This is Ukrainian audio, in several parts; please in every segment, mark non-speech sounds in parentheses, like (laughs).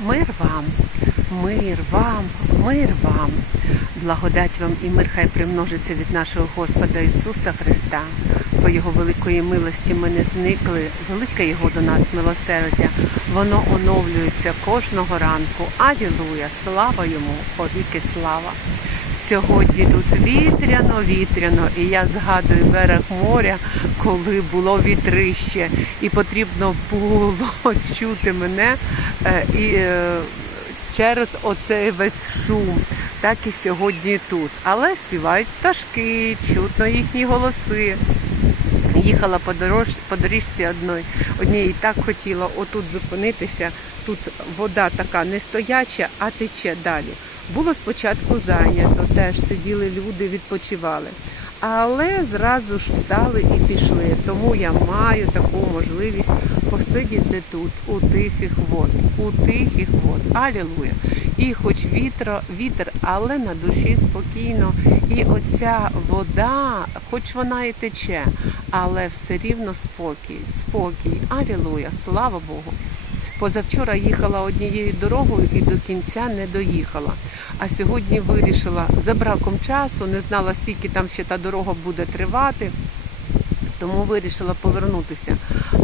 Мир вам, мир вам, мир вам. Благодать вам і мир хай примножиться від нашого Господа Ісуса Христа. По Його великої милості ми не зникли. Велике Його до нас милосердя. Воно оновлюється кожного ранку. Алілуя! Слава йому! Повіки слава! Сьогодні тут вітряно, вітряно, і я згадую берег моря, коли було вітрище, і потрібно було (laughs) чути мене е, і е, через оцей весь шум. Так і сьогодні тут. Але співають пташки, чутно їхні голоси. Їхала по дорож, по доріжці одної, однієї так хотіла отут зупинитися. Тут вода така не стояча, а тече далі. Було спочатку зайнято, теж сиділи люди, відпочивали. Але зразу ж встали і пішли. Тому я маю таку можливість посидіти тут, у тихих вод, у тихих вод. Алілуя! І хоч вітро, вітер, але на душі спокійно. І оця вода, хоч вона і тече, але все рівно спокій, спокій. Алілуя, слава Богу. Позавчора їхала однією дорогою і до кінця не доїхала. А сьогодні вирішила за браком часу, не знала, скільки там ще та дорога буде тривати, тому вирішила повернутися.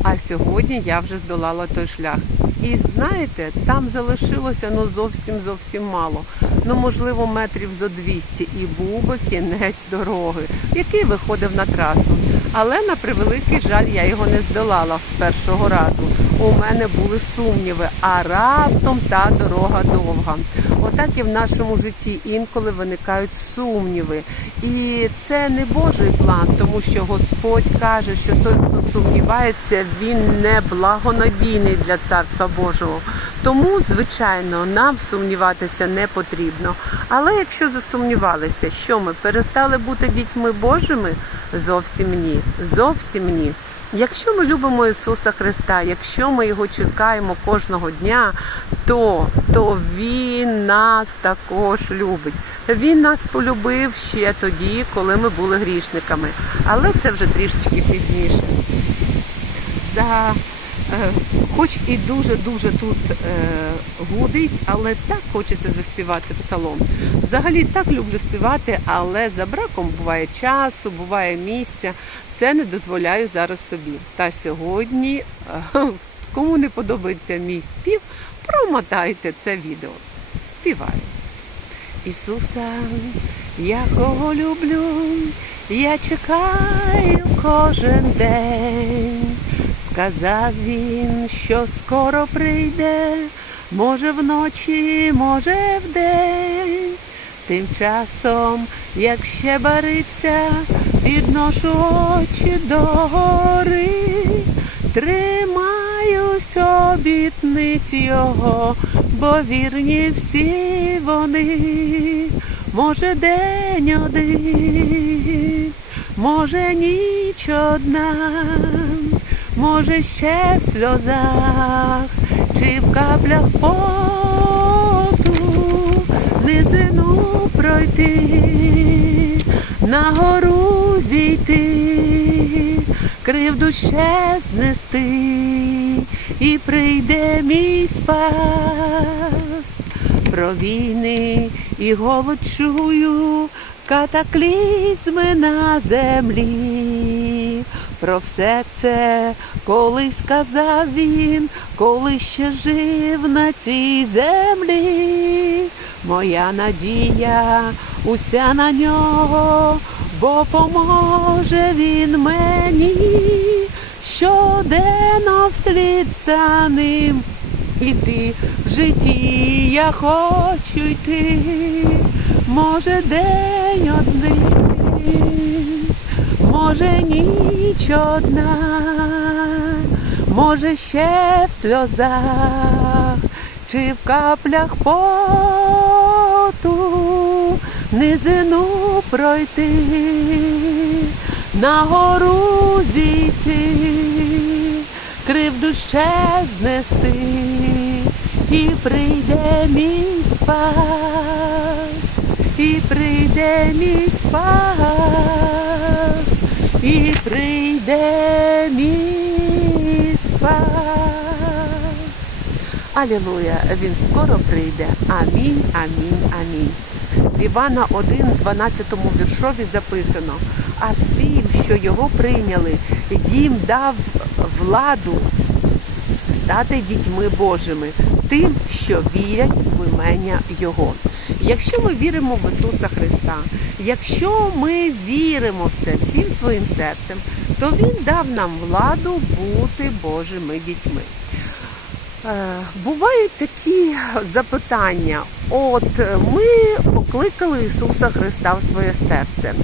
А сьогодні я вже здолала той шлях. І знаєте, там залишилося ну зовсім зовсім мало. Ну, можливо, метрів зо 200 і був би кінець дороги, який виходив на трасу. Але на превеликий жаль, я його не здолала з першого разу. У мене були сумніви, а раптом та дорога довга. Отак і в нашому житті інколи виникають сумніви. І це не Божий план, тому що Господь каже, що той, хто сумнівається, він не благонадійний для Царства Божого. Тому, звичайно, нам сумніватися не потрібно. Але якщо засумнівалися, що ми перестали бути дітьми Божими, зовсім ні. Зовсім ні. Якщо ми любимо Ісуса Христа, якщо ми його чекаємо кожного дня, то, то Він нас також любить. Він нас полюбив ще тоді, коли ми були грішниками. Але це вже трішечки пізніше. За, хоч і дуже-дуже тут е, гудить, але так хочеться заспівати псалом. Взагалі так люблю співати, але за браком буває часу, буває місця. Це не дозволяю зараз собі. Та сьогодні, е, кому не подобається мій спів, промотайте це відео. Співаю. Ісуса, я кого люблю, я чекаю кожен день. Сказав він, що скоро прийде, може вночі, може вдень. Тим часом, як ще бариться, підношу очі до гори, тримаюсь обітниць його, бо вірні всі вони, може день один, може ніч одна, може ще в сльозах, чи в каплях поту низину пройти, на гору зійти, кривду ще знести, і прийде мій спас. Про війни і голод чую, катаклізми на землі. Про все це колись сказав він, коли ще жив на цій землі. Моя надія уся на нього, бо поможе він мені, щоденно вслід за ним іти в житті я хочу йти, може день один, може ніч одна, може ще в сльозах, чи в каплях поту низину пройти, на гору зійти, кривду ще знести, і прийде мій спас, і прийде мій спас, прийде мій спас. Алілуя! Він скоро прийде. Амінь, амінь, амінь. В Івана 1, 12 віршові записано: а всім, що його прийняли, їм дав владу стати дітьми Божими, тим, що вірять в імення Його. Якщо ми віримо в Ісуса Христа, якщо ми віримо в це всім своїм серцем, то Він дав нам владу бути Божими дітьми. Е, Бувають такі запитання. От е, ми покликали Ісуса Христа в своє серце.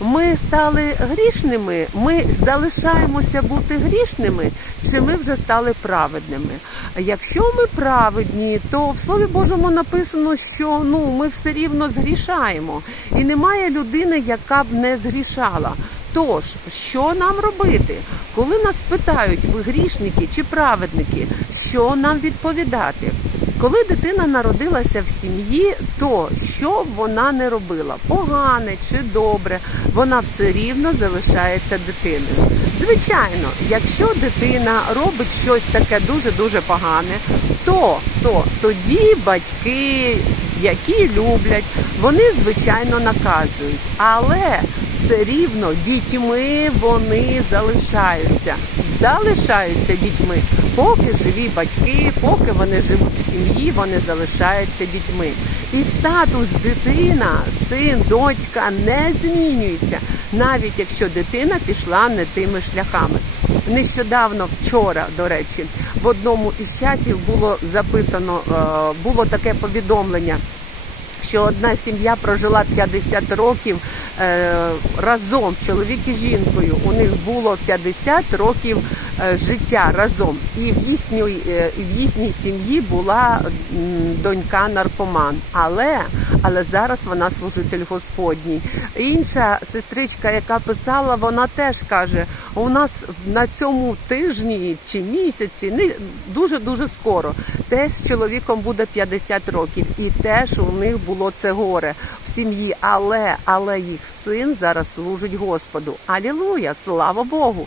Ми стали грішними, ми залишаємося бути грішними, чи ми вже стали праведними. Якщо ми праведні, то в Слові Божому написано, що ну ми все рівно згрішаємо, і немає людини, яка б не згрішала. Тож, що нам робити? Коли нас питають, ви грішники чи праведники, що нам відповідати? Коли дитина народилася в сім'ї, то що вона не робила, погане чи добре, вона все рівно залишається дитиною. Звичайно, якщо дитина робить щось таке дуже дуже погане, то, то тоді батьки, які люблять, вони звичайно наказують, але все рівно дітьми вони залишаються, залишаються дітьми, поки живі батьки, поки вони живуть в сім'ї, вони залишаються дітьми. І статус дитина, син, дочка не змінюється, навіть якщо дитина пішла не тими шляхами. Нещодавно, вчора, до речі, в одному із чатів було записано, е, було таке повідомлення що одна сім'я прожила 50 років разом, чоловік і жінкою. У них було 50 років е, життя разом, і в їхній е, в їхній сім'ї була донька наркоман. Але але зараз вона служитель Господній. Інша сестричка, яка писала, вона теж каже: у нас на цьому тижні чи місяці не дуже дуже скоро. Теж з чоловіком буде 50 років, і теж у них було це горе в сім'ї. Але але їх син зараз служить Господу. Алілуя! Слава Богу!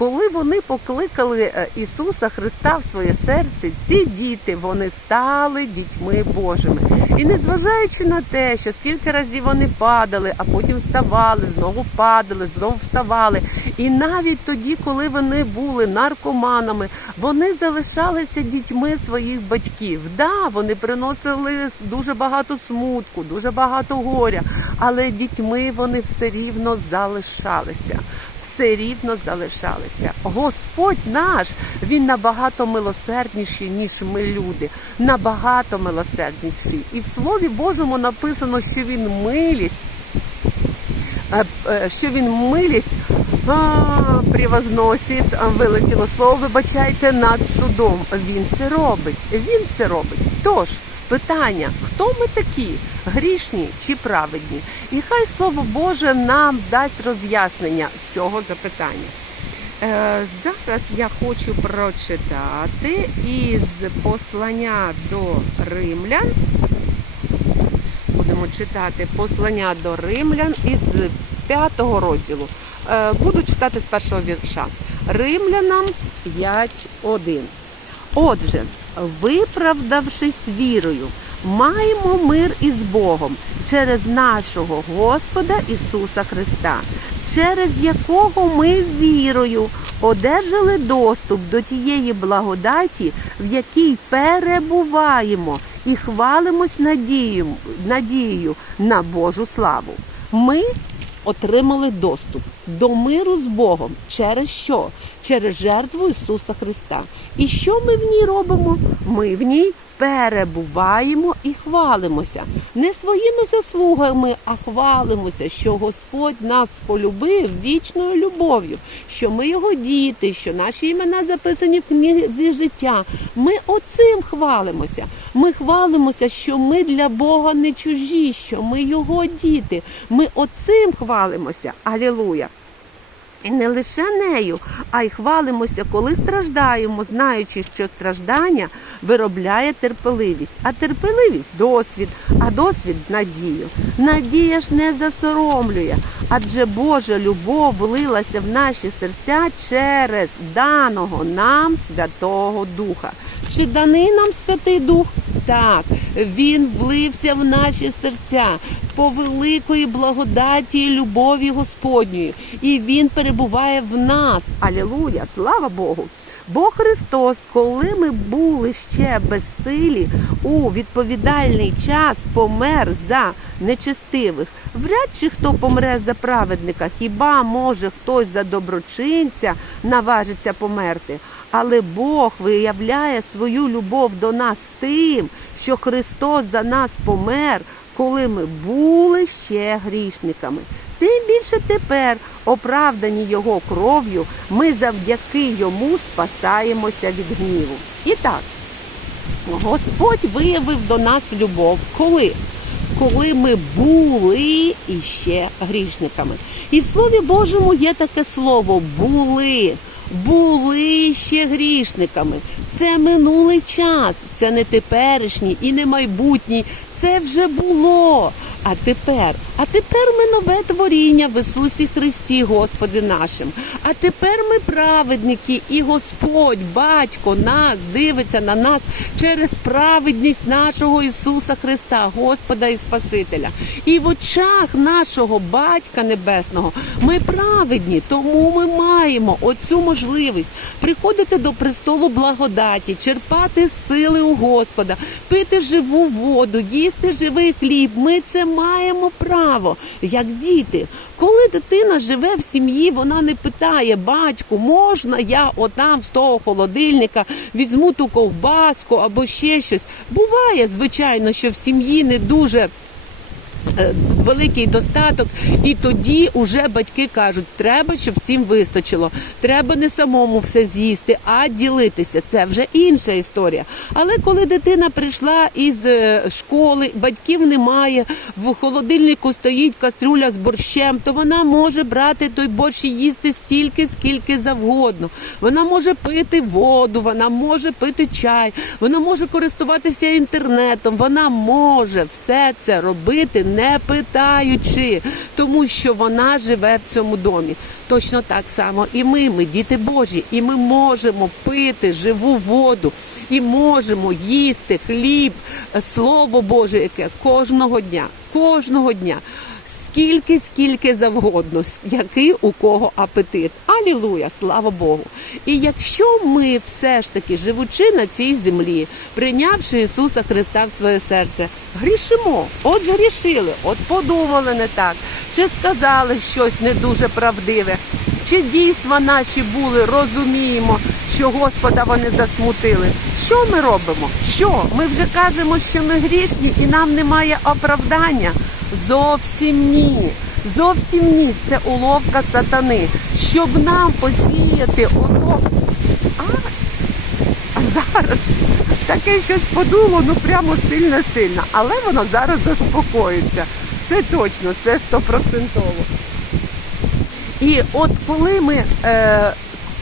Коли вони покликали е, Ісуса Христа в своє серце, ці діти вони стали дітьми Божими. І незважаючи на те, що скільки разів вони падали, а потім вставали, знову падали, знову вставали. І навіть тоді, коли вони були наркоманами, вони залишалися дітьми своїх батьків. Да, вони приносили дуже багато смутку, дуже багато горя, але дітьми вони все рівно залишалися все рівно залишалися. Господь наш, він набагато милосердніший, ніж ми люди, набагато милосердніший. І в Слові Божому написано, що він милість, е, е, що він милість а, вилетіло слово, вибачайте, над судом. Він це робить. Він це робить. Тож. Питання, хто ми такі, грішні чи праведні? І хай Слово Боже нам дасть роз'яснення цього запитання. Е, зараз я хочу прочитати із послання до римлян. Будемо читати послання до римлян із п'ятого розділу. Е, буду читати з першого вірша. Римлянам 5.1. Отже, виправдавшись вірою, маємо мир із Богом через нашого Господа Ісуса Христа, через якого ми вірою одержали доступ до тієї благодаті, в якій перебуваємо, і хвалимось надією, на Божу славу. Ми отримали доступ до миру з Богом. Через що? Через жертву Ісуса Христа. І що ми в ній робимо? Ми в ній перебуваємо і хвалимося. Не своїми заслугами, а хвалимося, що Господь нас полюбив вічною любов'ю, що ми його діти, що наші імена записані в книзі життя. Ми оцим хвалимося. Ми хвалимося, що ми для Бога не чужі, що ми його діти. Ми оцим хвалимося. Алілуя! І не лише нею, а й хвалимося, коли страждаємо, знаючи, що страждання виробляє терпеливість, а терпеливість досвід, а досвід надію. Надія ж не засоромлює, адже Божа любов влилася в наші серця через даного нам Святого Духа. Чи даний нам Святий Дух? Так, він влився в наші серця по великої благодаті і любові Господньої, і він перебуває в нас. Алілуя! Слава Богу! Бо Христос, коли ми були ще безсилі, у відповідальний час помер за нечестивих. Вряд чи хто помре за праведника, хіба може хтось за доброчинця наважиться померти. Але Бог виявляє свою любов до нас тим, що Христос за нас помер, коли ми були ще грішниками. Тим більше тепер, оправдані Його кров'ю, ми завдяки йому спасаємося від гніву. І так, Господь виявив до нас любов. Коли? Коли ми були іще грішниками. І в Слові Божому є таке слово були. Були ще грішниками. Це минулий час, це не теперішній і не майбутній. Це вже було. А тепер, а тепер ми нове творіння в Ісусі Христі, Господи нашим. А тепер ми праведники, і Господь, Батько, нас дивиться на нас через праведність нашого Ісуса Христа, Господа і Спасителя. І в очах нашого Батька Небесного ми праведні, тому ми маємо оцю можливість приходити до престолу благодаті, черпати сили у Господа, пити живу воду, їсти живий хліб. Ми це маємо право, як діти. Коли дитина живе в сім'ї, вона не питає батьку, можна я отам з того холодильника візьму ту ковбаску або ще щось. Буває, звичайно, що в сім'ї не дуже. Е, Великий достаток, і тоді уже батьки кажуть, треба, щоб всім вистачило. Треба не самому все з'їсти, а ділитися. Це вже інша історія. Але коли дитина прийшла із е, школи, батьків немає, в холодильнику стоїть кастрюля з борщем, то вона може брати той борщ і їсти стільки, скільки завгодно. Вона може пити воду, вона може пити чай, вона може користуватися інтернетом, вона може все це робити, не питаючи, тому що вона живе в цьому домі. Точно так само і ми, ми діти Божі, і ми можемо пити живу воду, і можемо їсти хліб, слово Боже, яке кожного дня, кожного дня. Скільки, скільки завгодно, який у кого апетит. Алілуя, слава Богу. І якщо ми все ж таки, живучи на цій землі, прийнявши Ісуса Христа в своє серце, грішимо, от згрішили, от подумали не так, чи сказали щось не дуже правдиве, чи дійства наші були, розуміємо, що Господа вони засмутили. Що ми робимо? Що? Ми вже кажемо, що ми грішні і нам немає оправдання. Зовсім ні. Зовсім ні. Це уловка сатани, щоб нам посіяти оно. А, а зараз таке щось подуло, ну прямо сильно-сильно. Але воно зараз заспокоїться. Це точно, це стопроцентово. І от коли ми. Е,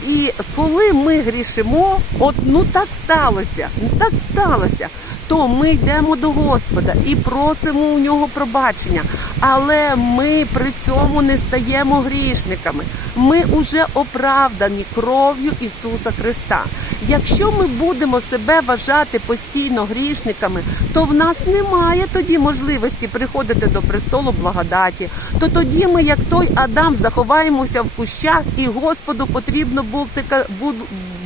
і коли ми грішимо, от ну так сталося, ну так сталося, то ми йдемо до Господа і просимо у нього пробачення. Але ми при цьому не стаємо грішниками. Ми уже оправдані кров'ю Ісуса Христа. Якщо ми будемо себе вважати постійно грішниками, то в нас немає тоді можливості приходити до престолу благодаті. То тоді ми, як той Адам, заховаємося в кущах, і Господу потрібно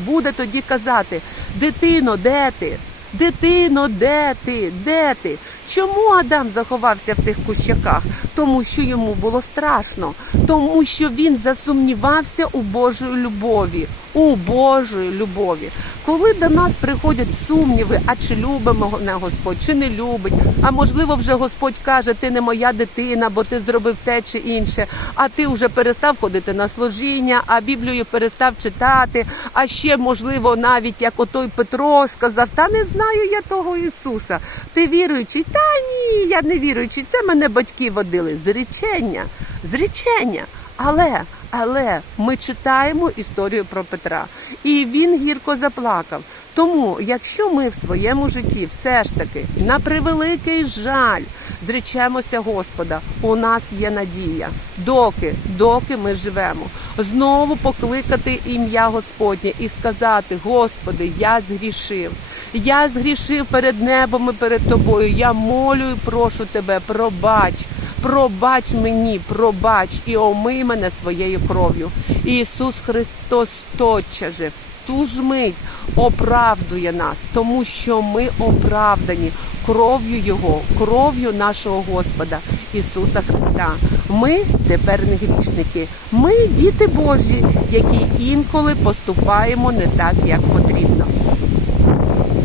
буде тоді казати: дитино, де ти? Дитино, де ти? Де ти? Чому Адам заховався в тих кущаках? Тому що йому було страшно, тому що він засумнівався у Божої любові, у Божої любові. Коли до нас приходять сумніви, а чи любимо мене Господь, чи не любить, а можливо, вже Господь каже, ти не моя дитина, бо ти зробив те чи інше, а ти вже перестав ходити на служіння, а Біблію перестав читати. А ще, можливо, навіть як отой Петро сказав, та не знаю я того Ісуса. Ти віруючий? Та ні, я не віруючий. Це мене батьки водили. Зречення, зречення. Але Але ми читаємо історію про Петра, і він гірко заплакав. Тому, якщо ми в своєму житті все ж таки на превеликий жаль зречемося Господа, у нас є надія, доки, доки ми живемо, знову покликати ім'я Господнє і сказати: Господи, я згрішив. Я згрішив перед небом і перед тобою. Я молю і прошу тебе, пробач. Пробач мені, пробач і омий мене своєю кров'ю. І Ісус Христос тотчас же в ту ж мить оправдує нас, тому що ми оправдані кров'ю Його, кров'ю нашого Господа Ісуса Христа. Ми тепер не грішники. Ми діти Божі, які інколи поступаємо не так, як потрібно.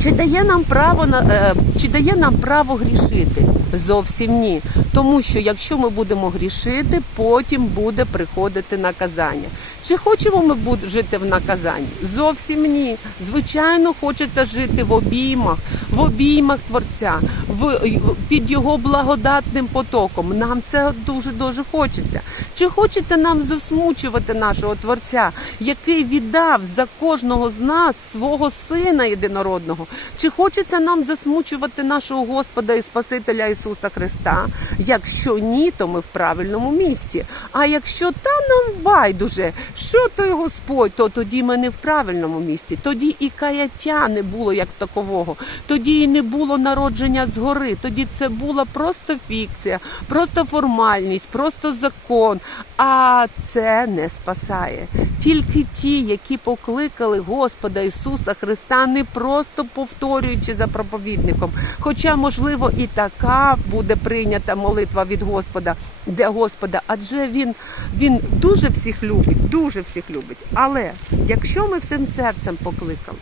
Чи дає нам право е, чи дає нам право грішити? Зовсім ні. Тому що якщо ми будемо грішити, потім буде приходити наказання. Чи хочемо ми жити в наказанні? Зовсім ні. Звичайно, хочеться жити в обіймах, в обіймах Творця, в, під його благодатним потоком. Нам це дуже дуже хочеться. Чи хочеться нам засмучувати нашого Творця, який віддав за кожного з нас свого сина єдинородного? Чи хочеться нам засмучувати нашого Господа і Спасителя Ісуса Христа? Якщо ні, то ми в правильному місці. А якщо та нам байдуже, що той Господь, то тоді ми не в правильному місці. Тоді і каяття не було як такового. Тоді і не було народження згори. Тоді це була просто фікція, просто формальність, просто закон. А це не спасає. Тільки ті, які покликали Господа Ісуса Христа, не просто повторюючи за проповідником. Хоча, можливо, і така буде прийнята молитва від Господа для Господа, адже він, він дуже всіх любить, дуже всіх любить. Але якщо ми всім серцем покликали,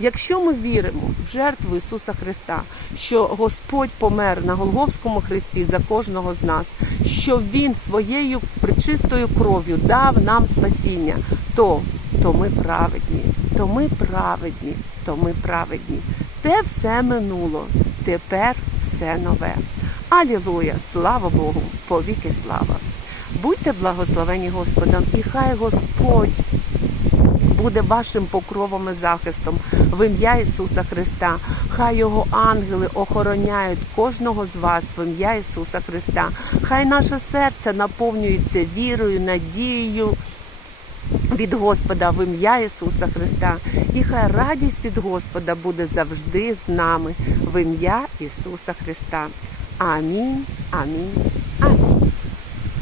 якщо ми віримо в жертву Ісуса Христа, що Господь помер на Голговському хресті за кожного з нас, що Він своєю причистою кров'ю дав нам спасіння, то, то ми праведні, то ми праведні, то ми праведні. Те все минуло, тепер все нове. Алілуя! Слава Богу! Повіки слава! Будьте благословені Господом, і хай Господь буде вашим покровом і захистом в ім'я Ісуса Христа. Хай його ангели охороняють кожного з вас в ім'я Ісуса Христа. Хай наше серце наповнюється вірою, надією від Господа в ім'я Ісуса Христа. І хай радість від Господа буде завжди з нами в ім'я Ісуса Христа. 阿弥，阿弥，阿。